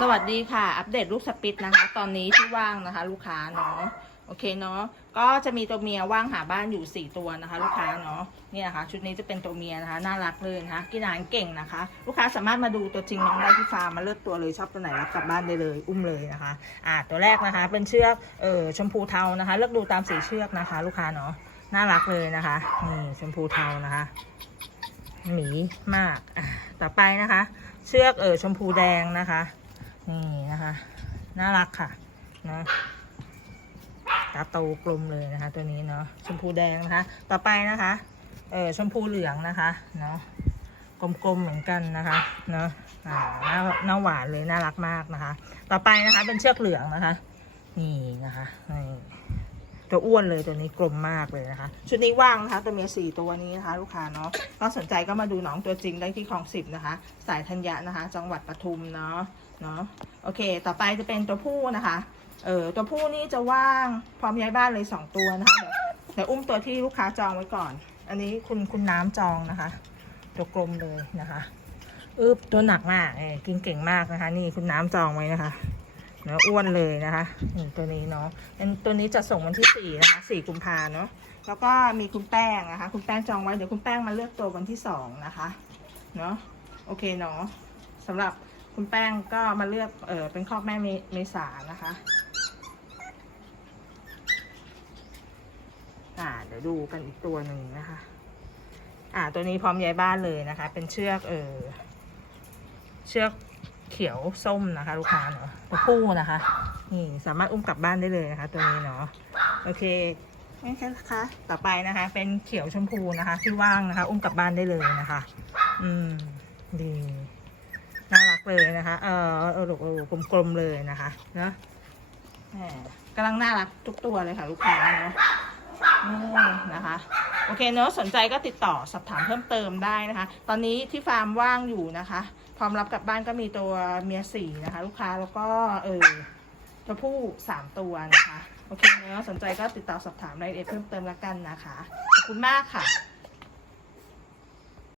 สวัสดีค่ะ อัปเดตลูกสปิตนะคะ ตอนนี้ที่ว่างนะคะ ลูกค้าเนาะโอเคเนาะก็จะมีตัวเมียว่างหาบ้านอยู่ 4 ตัวนะคะ ลูกค้าเนาะนี่นะคะชุดนี้จะเป็นตัวเมียนะคะ น่ารักเลยนะคะกินอาหารเก่งนะคะ ลูกค้าสามารถมาดูตัวจริงน้องได้ที่ฟาร์มมาเลือกตัวเลยชอบตัวไหนรับกลับบ้านได้เลยอุ้มเลยนะคะอ่าตัวแรกนะคะ เป็นเชือกเออชมพูเทานะคะ เลือกดูตามสีเชือกนะคะ ลูกค้าเนาะน่ารักเลยนะคะนี่ชมพูเทานะคะหมีมากต่อไปนะคะ เชือกเออชมพูแดงนะคะ นี่นะคะ น่ารักค่ะนะตาโตกลมเลยนะคะ ตัวนี้เนาะชมพูแดงนะคะ ต่อไปนะคะเออชมพูเหลืองนะคะเนาะกลมๆเหมือนกันนะคะเนาะอ่าหน้าหน้าหวานเลยน่ารักมากนะคะ ต่อไปนะคะเป็นเชือกเหลืองนะคะ นี่นะคะนี่ ตัวอ้วนเลยตัวนี้กลมมากเลยนะคะ ชุดนี้ว่างนะคะ ตัวเมียสี่ตัวนี้นะคะ ลูกค้าเนาะก็สนใจก็มาดูน้องตัวจริงได้ที่คลองสิบนะคะ สายธัญญะนะคะ จังหวัดปทุมเนาะเนาะโอเค ต่อไปจะเป็นตัวผู้นะคะเออตัวผู้นี่จะว่างพร้อมย้ายบ้านเลยสองตัวนะคะเดี๋ยวอุ้มตัวที่ลูกค้าจองไว้ก่อน อันนี้คุณคุณน้ำจองนะคะ ตัวกลมเลยนะคะอึบตัวหนักมากเออกินเก่งมากนะคะ นี่คุณน้ำจองไว้นะคะ นื้ออ้วนเลยนะคะนี่ตัวนี้เนาะเป็นตัวนี้จะส่งวันที่สี่นะคะสี่กุมภาเนาะแล้วก็มีคุณแป้งนะคะ คุณแป้งจองไว้เดี๋ยวคุณแป้งมาเลือกตัววันที่สองนะคะเนาะโอเคเนาะสำหรับคุณแป้งก็มาเลือกเออเป็นคอกแม่เมเมษานะคะอ่าเดี๋ยวดูกันอีกตัวหนึ่งนะคะ อ่าตัวนี้พร้อมย้ายบ้านเลยนะคะ เป็นเชือกเออเชือก เขียวส้มนะคะ ลูกค้าเนาะตัวผู้นะคะ นี่สามารถอุ้มกลับบ้านได้เลยนะคะ ตัวนี้เนาะโอเคงั้นคะต่อไปนะคะ เป็นเขียวชมพูนะคะ ที่ว่างนะคะ อุ้มกลับบ้านได้เลยนะคะ อืมดีน่ารักเลยนะคะ เออเออเออกลมๆเลยนะคะเนาะแหมกำลังน่ารักทุกตัวเลยค่ะ ลูกค้าเนาะ นี่นะคะ โอเคเนอะสนใจก็ติดต่อสอบถามเพิ่มเติมได้นะคะ ตอนนี้ที่ฟาร์มว่างอยู่นะคะ พร้อมรับกลับบ้านก็มีตัวเมียสี่นะคะ ลูกค้าแล้วก็เออตัวผู้สามตัวนะคะ โอเคเนอะสนใจก็ติดต่อสอบถามรายละเอียดเพิ่มเติมแล้วกันนะคะ ขอบคุณมากค่ะ